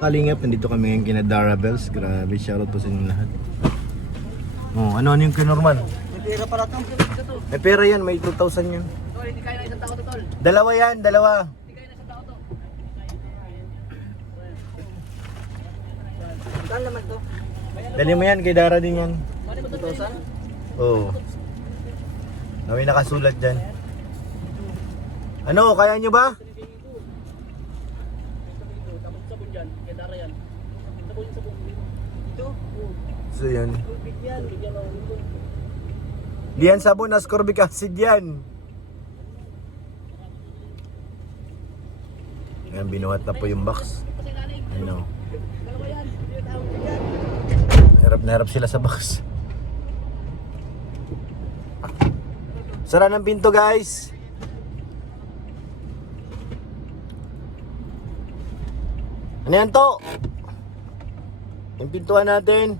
Kalingap, nandito kami ngayon kina Darabels. Grabe, shoutout po sa inyo lahat. Oh, ano yung kay Norman? May pera para to. May pera yan, may 2,000 yan. Tol, hindi kaya na isang tao to, tol. Dalawa yan, dalawa. Hindi kaya na isang tao to. Saan naman to? Dali mo yan, kay Dara din yan. Ano ba to? 2,000? Oo. Oh. May nakasulat dyan. Ano, kaya nyo ba? Tapos sabon dyan, kaya dara yan. Sabon yung sabon. Ito? So yan. Big yan. Big yan ang ito. Lian sabon, ascorbic acid yan. Yan, binuhat na po yung box. Ano? Dalawa yan. Hindi yung tao yan. Harap na harap sila sa box. Sara ng pinto, guys. Ano yan to? Yung pintuan natin.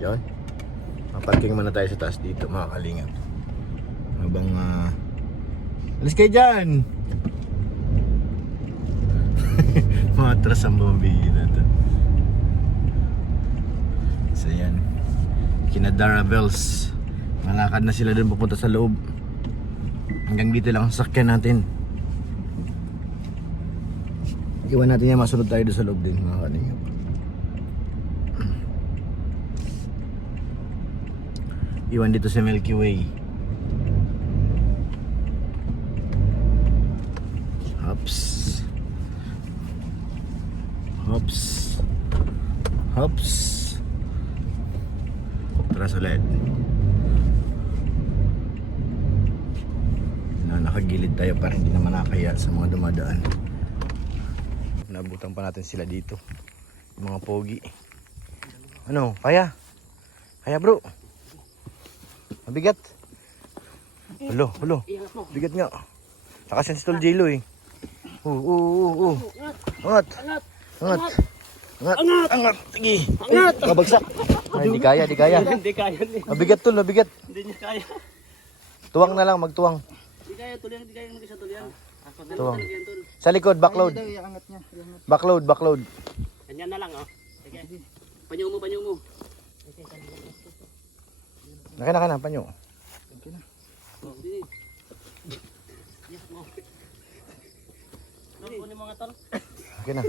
Yan. Maparking muna tayo sa taas dito, mga kalingap. Habang alis kayo dyan. Matras ang bumabigyan na to. So yan, kina Darabels. Malakad na sila dun papunta sa loob. Hanggang dito lang ang sakyan natin. Iwan natin yan, masunod tayo doon sa loob din, mga kalingap. Iwan dito sa Milky Way. Hops. Hops. Hops. Tras ulit. Nakagilid tayo para hindi naman nakakaya sa mga dumadaan. Nabutan pa natin sila dito. Yung mga pogi. Ano? Kaya? Kaya bro? Mabigat. Hulo, hulo. Bigat nga. Saka si Tol J-Lo eh. Angat. Angat. Angat. Angat. Angat. Sige. Angat. Kabagsak. Ay, di kaya, di kaya. Hindi kaya. Mabigat tol, mabigat. Hindi niya kaya. Tuwang na lang, magtuwang. Hindi kaya, tuloy. Hindi kaya mag-isa tuloy. Tuwang. Sa likod, backload. Backload, backload. Ganyan na lang, oh. Sige. Panyo mo, panyo mo. Naka panyo. Oh, dini. Yes, mo. Kunin mga tol. Okay na.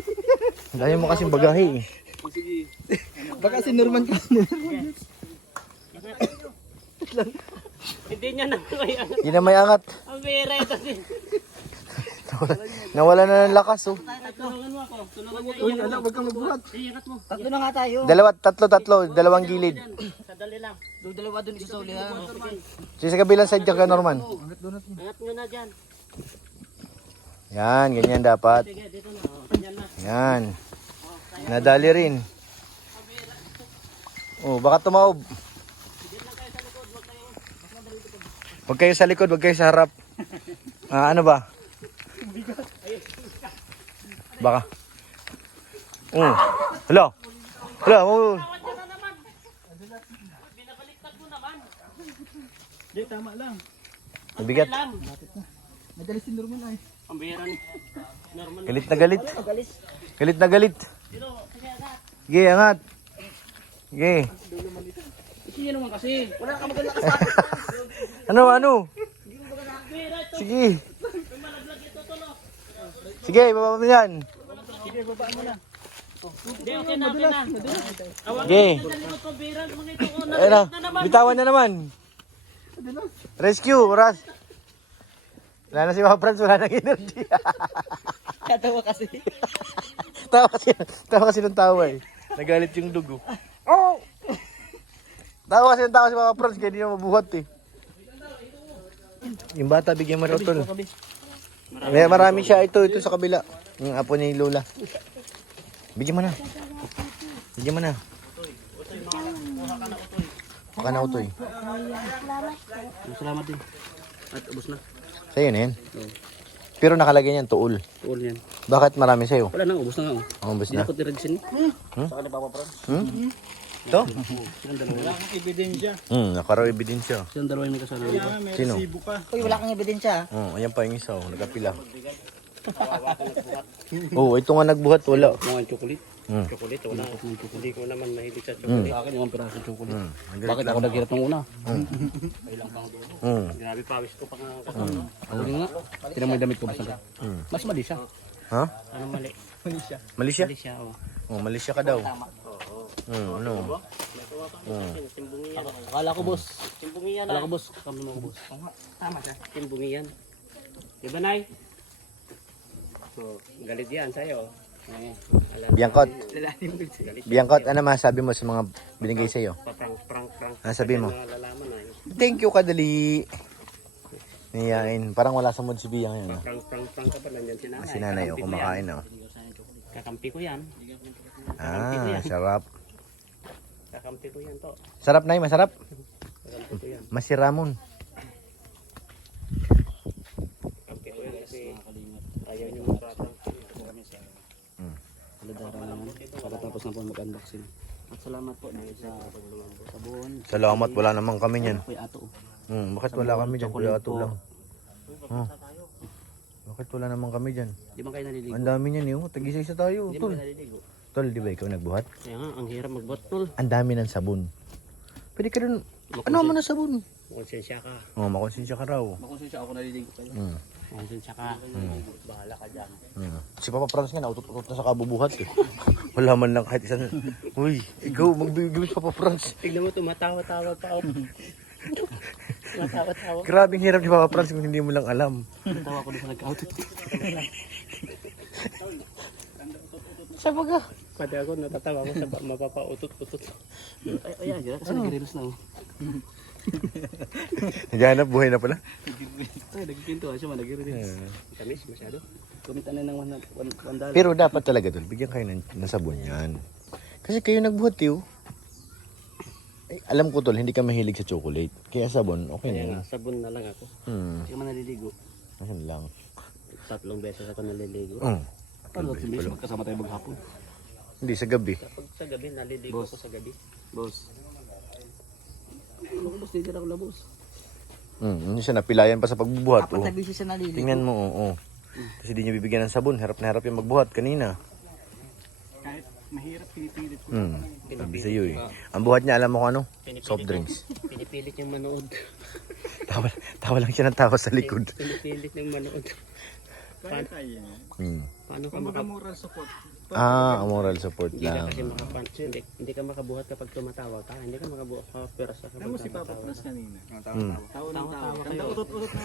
Dahil mo kasing bagahe eh. Sige. Baka si Norman ka. Hindi niya na may angat. Hindi na may angat. Ang bira ito din. Nawala na ng lakas oh. Tulungan mo ako. Tulungan mo. Uy, anak, wag kang magbuhat. Iingat mo. Tatlo na nga tayo. Tatlo. Dalawang gilid. Sadali lang. Dalawa dun isa sa uli ha. Sige, sa kabilang side ka Norman. Angat nyo na dyan. Yan, ganyan dapat. Sige, dito na. Oh, ganyan na. Yan. Nadali rin. Oh, baka tumaob. Huwag kayo sa likod, huwag kayo sa harap. Ano ba? Baka. Hello. Hello. Binabaliktad mo naman. Hindi, tama lang. Mabigat. Madali si Norman ay. Ang bira ni Norman. Galit na galit. Galit na galit. Sige, angat. Sige. Sige naman kasi. Wala ka magalakas sa akin. Ano? Sige. Sige, baba mo yan. Sige, babaan mo na. Hindi, okay na, okay na. Sige. Sa likod ko, bira. Mga ito ko. Ayun na. Bitawan na naman. Rescue, oras. Wala na si Papa Franz, wala nang energy. Katawa kasi. tawa kasi ng tawa eh. Nagalit yung dugo. Oh! Tawa kasi ng tawa si Papa Franz, kaya di na mabuhat eh. Yung bata, bigyan mo rin utol. Marami siya ito sa kabila. Yung apo ni Lola. Bigyan mo na. Bigyan mo na. Baka na utoy. Salamat din. At ubos na. Sa'yo na yan. Pero nakalagay niyan, tuol. Tuol yan. Bakit marami sa'yo? Wala na, ubos na nga. Ubus Hindi na. ako tiragsin. Saka ni Papa Fran. Ito? Yung dalawa. Wala kang ebidensya. Nakaraw ebidensya. Yung dalawa yung nagkasalanan. May Sino? resibo ka. Uy, wala kang ebidensya. Ayan pa yung isa, nagkapila. Kawawa ko nagbuhat. Oo, ito nga nagbuhat, wala. Mga chocolate. Hmm. Chocolate, wala. Hindi ko naman mahilig sa chocolate. Sa akin, yung piraso chocolate. Bakit ako naghirap ng una? Ilang pang doon. Grabe, pawis ko pa nga. Ako nga. Tinan mo yung damit ko basta. Mas mali siya. Ha? Ano mali? Malaysia? Mali siya, oh. Oh, Malaysia ka daw. Ano? Akala ko, boss. Timbungiyan. Akala ko, boss. Kami mo, boss. Tama siya. Timbungiyan. Di ba, Nay? So, galit yan sa'yo. Biangkot. Galit. Biangkot, ano masabi mo sa mga binigay sa'yo? Prank. Ano sabi mo? Nalalaman na yun. Thank you, kadali. Niyain. Parang wala sa mood si Bia ngayon. No? Prank ka pa. Nandyan si nanay. Si nanay, o kumakain. No? Kakampi ko yan. Sarap. Kakampi ko yan to. Sarap na masarap. Kakampi ko yan. Masiramon. Kakampi ko yan kasi ayaw nyo magpaprank. Aladara naman. Pagkatapos na po mag-unboxing. At salamat po dahil sa sabon. Salamat, wala naman kami niyan. Kuya Ato. Bakit wala kami dyan? Kuya Ato lang. Bakit wala naman kami dyan? Di ba kayo naliligo? Ang dami niyan yun. Tag-isa tayo. Di ba Tol. kayo naliligo? Tol, di ba ikaw nagbuhat? Kaya nga, ang hirap magbuhat, tol. Ang dami ng sabon. Pwede ka dun. Ano mo na sabon? Makonsensya ka. Makonsensya ka raw. Makonsensya ako naliligo kayo. Makonsensya ka. Bahala ka dyan. Si Papa Franz nga, nautot-utot na sa kabubuhat eh. Wala man lang kahit isang, uy, ikaw, magbibigay si Papa Franz. Tignan mo, tumatawa-tawa pa ako. Tumatawa-tawa. Grabing hirap ni Papa Franz kung hindi mo lang alam. Tawa ko na sa nag-outot. Sa baga. Pati ako, natatawa ko sa mapapautot-utot. Ay, ayan, kasi nag-reels na. Naghanap buhay na pala. Ay, nagpinto siya, nag-reels. Tamis, masyado. Kumita na ng $1. Pero dapat talaga tol, bigyan kayo ng sabon yan. Kasi kayo nagbuhat yun. Alam ko tol, hindi ka mahilig sa chocolate. Kaya sabon, okay Kaya na nga, yun. sabon na lang ako. Hindi man naliligo. Ayan lang. 3 beses ako naliligo. Paano natin bis? Magkasama tayo maghapon. Hindi, sa gabi. Kapag sa gabi, naliligo ako sa gabi. Boss. Ano ko, boss? Dito ako na, boss. Hindi siya napilayan pa sa pagbubuhat. Apat na beses siya naliligo. Tingnan mo, oo. Kasi di niya bibigyan ng sabon. Harap na harap yung magbuhat kanina. Kahit mahirap, pinipilit ko. Sabi sa iyo eh. Ang buhat niya, alam mo kung ano? Soft drinks. Pinipilit niyang manood. Tawa lang siya ng tawa sa likod. Pinipilit niyang manood. Kaya tayo. Paano ka Moral support. Moral support Hindi ka lang. kasi hindi ka makabuhat kapag tumatawa ka. Hindi ka makabuhat kapag perasa kapag Alam mo si Papa tumatawa. Pras kanina. Tawa ng tawa Ganda kayo. utot-utot na.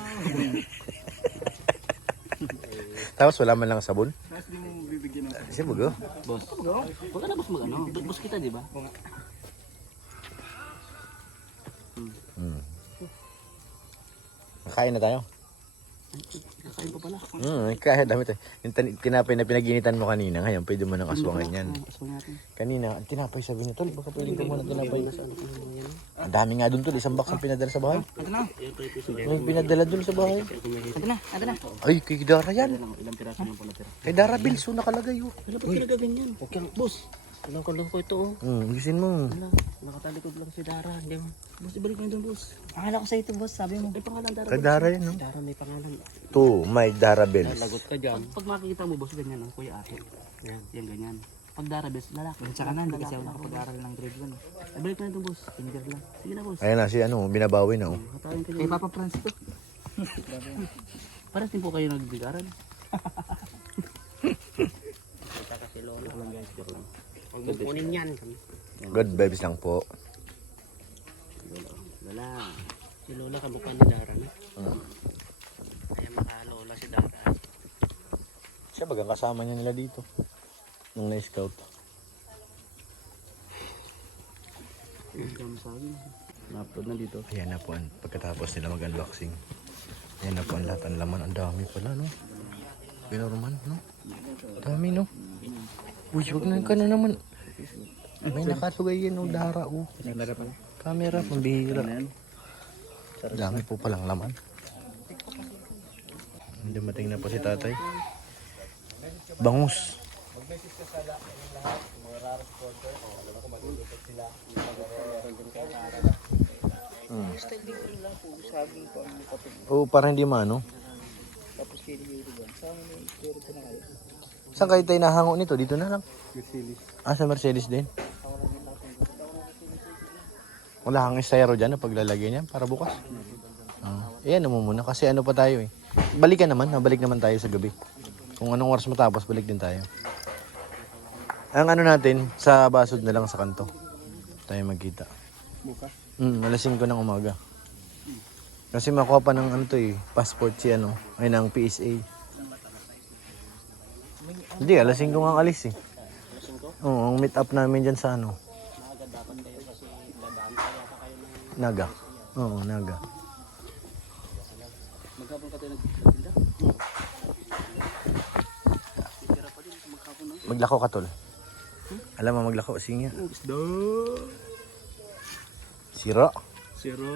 Tapos wala man lang sabon. Tapos di mo bibigyan ng Kasi bago. Boss. Huwag ka na boss mag-ano. Boss kita, di ba? Nakain na tayo. Kakain pa pala. Kaya dami tayo. Yung tinapay na pinaginitan mo kanina, ngayon pwede mo nang aswangan yan. Aswang natin. Kanina, ang tinapay sabi niya, tol, baka pwede ka muna tinapay. Saan ko naman yan? Ang dami nga dun tol, 1 box ang pinadala sa bahay. Ito na. May pinadala dun sa bahay. Ito na. Ay, kay Dara yan. Ilang piraso ng pala tira? Kay Dara Bilso nakalagay yun. Wala ba kinagaganyan? Okay lang. Boss. Walang ko ito oh. Ayusin mo. Wala. Nakatalikod lang si Dara. Hindi mo. Boss, ibalik mo doon, boss. Akala ko sa ito, boss. Sabi mo. May pangalan Dara. Kay boss. Dara yan, no? Dara may pangalan. To, my Dara Bills. Lagot ka dyan. Pag makikita mo, boss, ganyan ang kuya ate. Yan, yan ganyan. Pag Dara, boss, lalaki. Tsaka na, hindi kasi ako nakapag-aral ng grade 1. Ibalik mo na doon, boss. Finger lang. Sige na, boss. Ayun na, si ano, binabawi na oh. Hatawin ka Kay dyan. Papa Franz ito. Parang din po kayo nagbigaran. Kasi lola lang guys, joke lang. Huwag mo kunin yan. Good vibes lang po. Lola. Si Lola kamukha ni Dara na. Kaya makalola si Dara. Siya bagang kasama niya nila dito. Nung na-scout. Na-upload na dito. Ayan na po, pagkatapos nila mag-unboxing. Ayan na po ang lahat ng laman. Ang dami pala, no? Binorman, no? Dami, no? Uy, huwag na ka na naman. May nakasugay yan, no? Dara, oh. Camera pala. Camera, pambihira. Dami po palang laman. Dumating na po si tatay. Bangus. Oo, para hindi maano. Tapos kili-kili ba? Saan may puro pa na kayo? Saan kayo tayo nahango nito? Dito na lang. Mercedes. Ah, sa Mercedes din. Wala kang styro dyan na paglalagay niya para bukas. Ayan mo muna kasi ano pa tayo eh. Balikan naman, balik naman tayo sa gabi. Kung anong oras matapos, balik din tayo. Ang ano natin, sa basod na lang sa kanto. Tayo magkita. Bukas. Alas 5 ng umaga. Kasi makuha pa ng ano to eh, passport si ano, ay ng PSA. Hindi, alas 5 nga ang alis eh. Oo, ang meet up namin dyan sa ano. Naga. Oo, Naga. Maghapon ka tayo nagtinda? Maglako ka tol. Alam mo maglako, sige nga. Isda. Sira. Sira.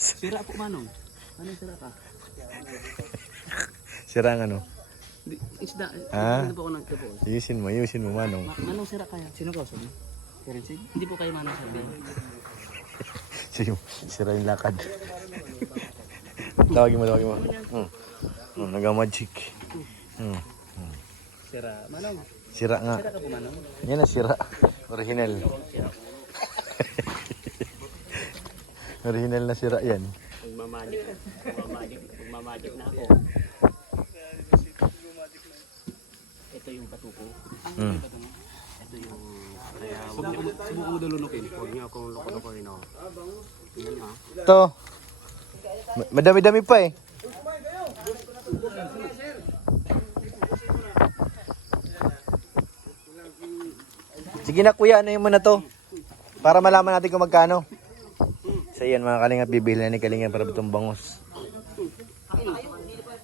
Sira po manong. Anong sira ka? Sira ang ano. Isda. Ah? Hindi po ako nagkapoos. Yusin mo manong. Manong sira kaya? Sino ka sabi? Currency? Hindi po kayo manong sabi. Sira yung lakad. Tawagin mo. Naga-magic. Sira. Manong. Sira nga. Sira ka po manong? Yan ang sira. Original. Original na sira yan. Magmamagic na ako. Ito yung patuko. Ito yung... Kaya subukan mo dulunukin. Huwag niyo akong loko-lokohin ako. Tingnan mo. Ito. Madami-dami pa eh. Sige na kuya, ano yung muna to? Para malaman natin kung magkano. So yan mga kalingap, bibili na ni Kalingap para itong bangus.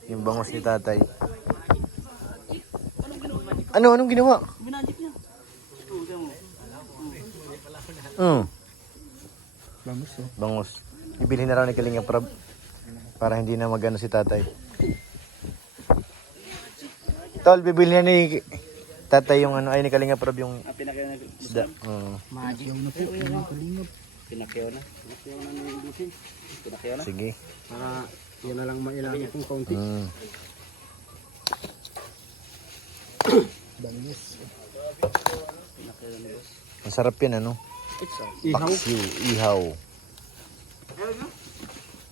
Yung bangus ni tatay. Anong ginawa? Minagic niya. Bangus oh. Bangus. Bibili na raw ni Kalingap para hindi na magano si tatay. Tol, bibili na ni tatay yung ano, ay ni Kalingap yung Pinakyaw na. isda. Magic na po. Kalingap. Pinakyaw na. Pinakyaw na ng ibusin. Pinakyaw na. Sige. Para yun na lang mailangan itong kaunti. Bangus. Pinakyaw na boss. Masarap yan ano? Ihaw. Paksiw, ihaw.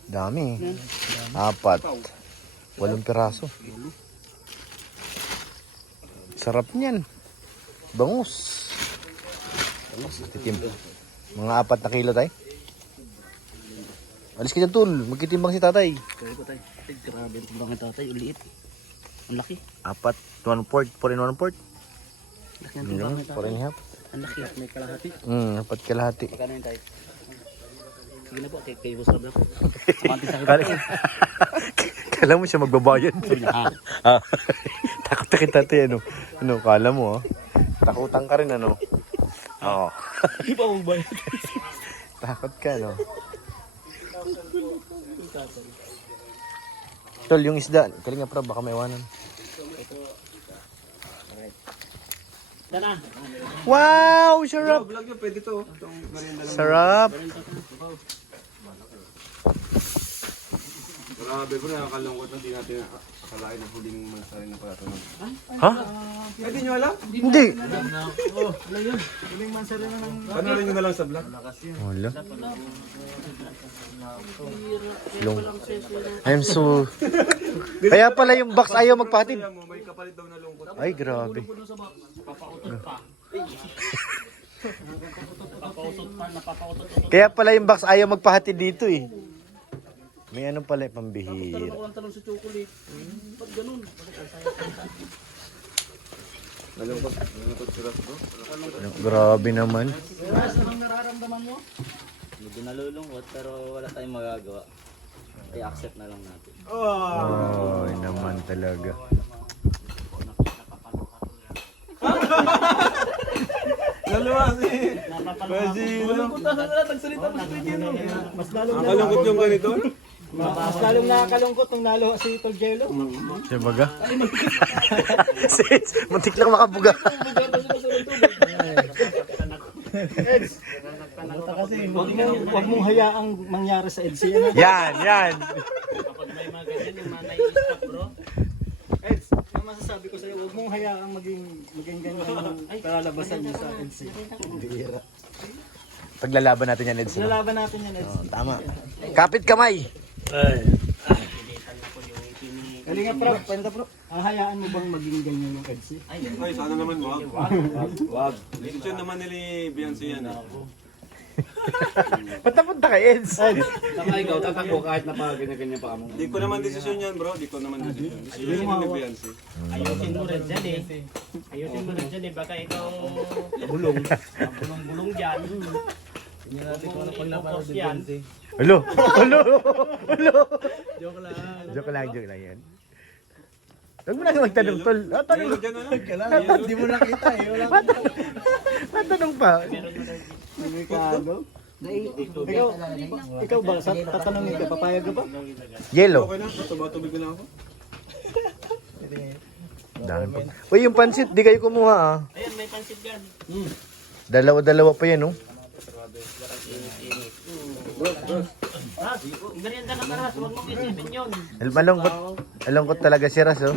Dami. 4. 8 piraso. Sarap niyan. Bangus. Titim. Mga 4 na kilo tayo. Alis ka dyan tol. Magkitimbang si tatay. Kaya ko tayo. Grabe ito bang tatay. Uliit. Ang laki. 4, 1/4, 4 and 1/4. Laki ng timbang ng 4 tatay. and a half. Ang laki at may kalahati. 4 kalahati. Pagkano yun tayo? Sige na po. Kay Boss Rob na po. Amantin sa kita. Kala mo siya magbabayad. Takot na kita tatay ano. Ano, kala mo takutan ka rin ano. Oo. Hindi pa ako bayad. Takot ka no. Tol, yung isda. Kalinga pra, baka may iwanan. Sana. Wow! Sarap! Vlog nyo, pwede to. Sarap! Grabe po, nakakalungkot na di natin akalain na huling mansari na pala ito. Ha? Ay, di nyo alam? Hindi! Panoorin nyo na lang sa vlog. Wala. Long. I'm so... Kaya pala yung box ayaw magpahatid. May kapalit daw na lungkot. Ay, grabe. Kaya pala yung box ayaw magpahatid dito eh. May ano pala pambihira. Ako ang talong sa chocolate. Ba't ganun? Nalungkot sila bro. Grabe naman. Anong nararamdaman mo? Medyo nalulungkot pero wala tayong magagawa. I-accept na lang natin. Ay naman talaga. Malungkot na sa lahat. Nagsalita mo sa Trigino. Nakalungkot yung ganito? Mas lalong nakakalungkot nung nalo si Tol Jello. Siya baga? Muntik lang makabuga. Kasi huwag mong hayaang mangyari sa EDC. Ano? Yan. Kapag may mga ganyan, yung mga masasabi ko sa'yo, huwag mong hayaang maging ganyan ang kalalabasan niya sa NC. Paglalaban natin yan, Eds. no? Lalaban natin yan, NC. Tama. Kapit kamay. Kalinga Pro, Penta Pro, hayaan mo bang maging ganyan yung NC? Ay, sana naman wag. Wag. Decision naman nila Beyonce yan. Ba't napunta kay Eds? Tama ikaw, tatakbo kahit na pa ganyan-ganyan pa mo. Di ko naman desisyon yan bro, di ko naman desisyon. Decision yan ni Beyonce. Ayusin mo rin dyan eh. Ayusin mo rin dyan eh. Baka ikaw bulong-bulong dyan. Huwag mong i-focus yan. Hello. Joke lang yan. Huwag mo na magtanong, tol. Tanong Ayun, dyan na lang. Hindi mo nakita eh, wala Matanong pa. Ricardo. Ikaw ba, tatanungin ka, papayag ka ba? Yellow. Okay na, tuba-tubig ko na ako. Dami pa. Uy, yung pansit, di kayo kumuha ah. Ayan, may pansit dyan. Dalawa-dalawa pa yan, oh. Merienda na karas. Huwag mong isipin yun. Malungkot talaga si Ras, oh.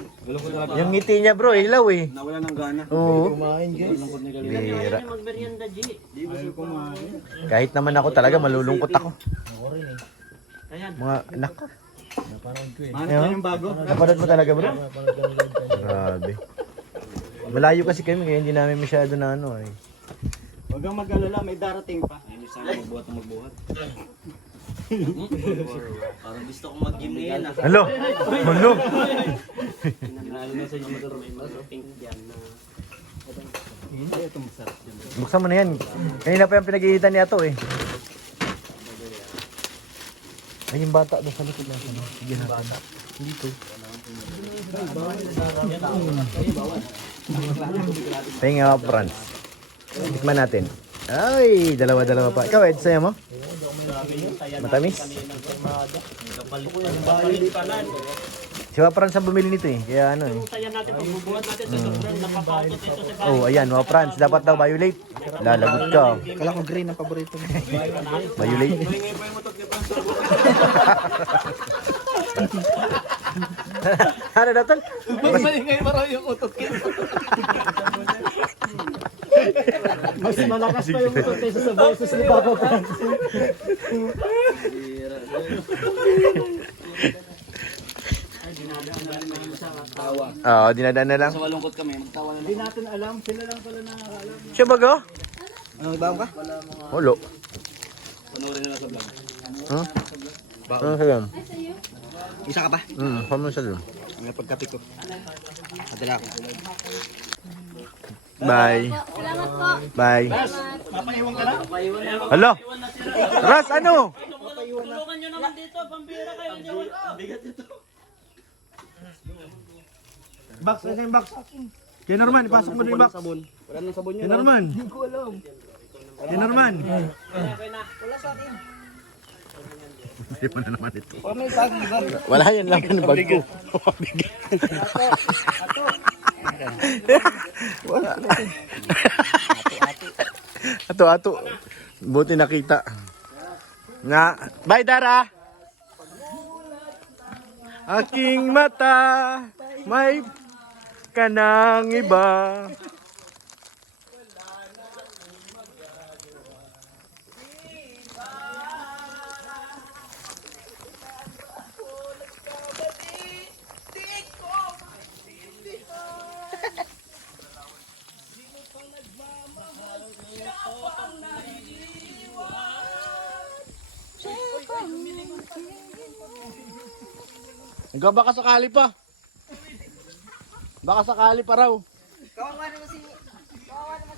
Yung ngiti niya, bro, ilaw eh. Nawala ng gana. Oo. Bira. Bira. Magmerienda, G. Kahit naman ako talaga, malulungkot ako. Ayan. Mga anak ko. Ano pa yung bago? Napanood mo talaga, bro? Grabe. Malayo kasi kami, kaya hindi namin masyado na ano eh. Huwag kang mag-alala, may darating pa. Parang gusto kong mag-gym ngayon ah. Hello? Hello? Pink dyan na. Buksan mo na yan. Kanina pa yung pinag-iitan ni Ato eh. Ay, yung bata doon sa likod na. Sige na. Dito. Pahinga ka, Franz. Tikman natin. Ay, dalawa-dalawa pa. Ikaw, Ed, sa'yo mo? Matamis? Si Franz ang bumili nito eh. Kaya ano eh. Kaya natin pagbubuhat natin sa sobrang napapautot ito sa bahay. Oh, ayan, Franz. Dapat daw violate. Lalagot ka. Kala ko green ang paborito mo. Violate. Maingay pa yung motot ni Franz. Ano daw, tol? Mas malakas pa yung utot kaysa sa boses ni Papa Franz. Oo, dinadaan na lang. Sa malungkot kami, magtawa na Hindi natin alam, sila lang pala nakakalam. Siya ba go? Ano, ibang ka? Hulo. panoorin nila sa vlog. Huh? Ano sa yan? Isa ka pa? Kamo sa doon. Ang pagkapi ko. Padala ako. Bye. Salamat po. Bye. Papaiwan ka na? Hello? Ras, ano? Tulungan nyo naman dito, pambira kayo. Bigat ito. Box, nasa yung box? Kaya Norman, ipasok mo din yung box. Wala nang sabon Kaya Norman. Hindi ko alam. Kaya Norman. Hindi mo na naman ito. Wala yan lang yung bag ko. Wala. Ato. Buti nakita. Nga. Bye, Dara. Aking mata may kanang iba. Baka sakali pa. Baka sakali pa raw. Kawawa naman si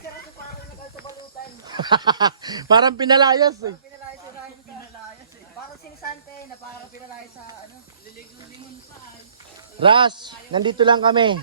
Raso parang nagkal sa balutan. Parang pinalayas eh. Pinalayas si Ryan sa... Parang sinisante na parang pinalayas sa ano. Ras, nandito lang kami.